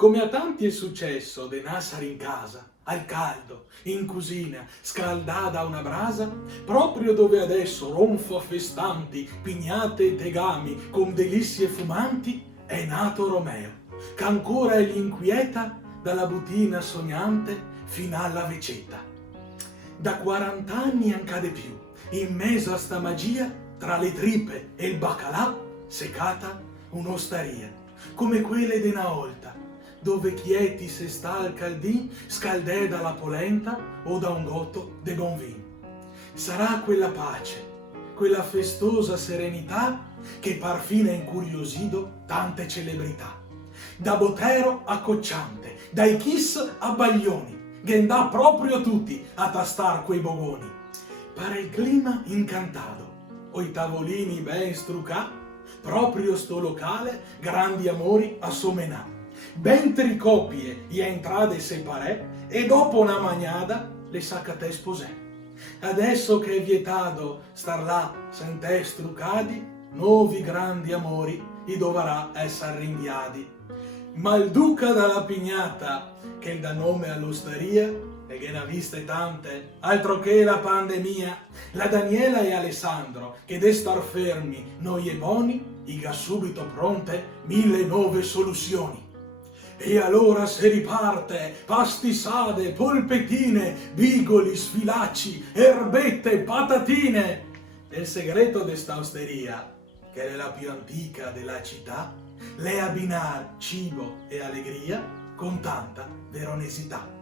Come a tanti è successo de nascere in casa, al caldo, in cucina, scaldata una brasa, proprio dove adesso ronfo festanti, pignate e tegami con delizie fumanti, è nato Romeo, che ancora gli inquieta dalla butina sognante fin alla vecetta. Da 40 anni non cade più, in mezzo a sta magia, tra le tripe e il baccalà, seccata un'osteria, come quelle di una volta, dove chieti se sta al caldin, scaldè dalla polenta o da un gotto de bon vin. Sarà quella pace, quella festosa serenità che par fine incuriosido tante celebrità. Da Botero a Cocciante, dai Kiss a Baglioni, che dà proprio tutti a tastar quei bogoni. Pare il clima incantato, o i tavolini ben strucà, proprio sto locale grandi amori a somenà. Ben tricopie gli entrade separè e dopo una magnada le saccate sposè. Adesso che è vietato star là sentè strucadi, nuovi grandi amori i dovrà essere rinviati. Ma il duca dalla pignata, che dà nome all'osteria, e che ne ha viste tante, altro che la pandemia, la Daniela e Alessandro, che de star fermi, noi e boni, iga subito pronte 1000 nuove soluzioni. E allora se riparte, pasti sade, polpettine, bigoli, sfilacci, erbette, patatine. E il segreto de sta osteria, che è la più antica della città, le abbinar cibo e allegria con tanta veronesità.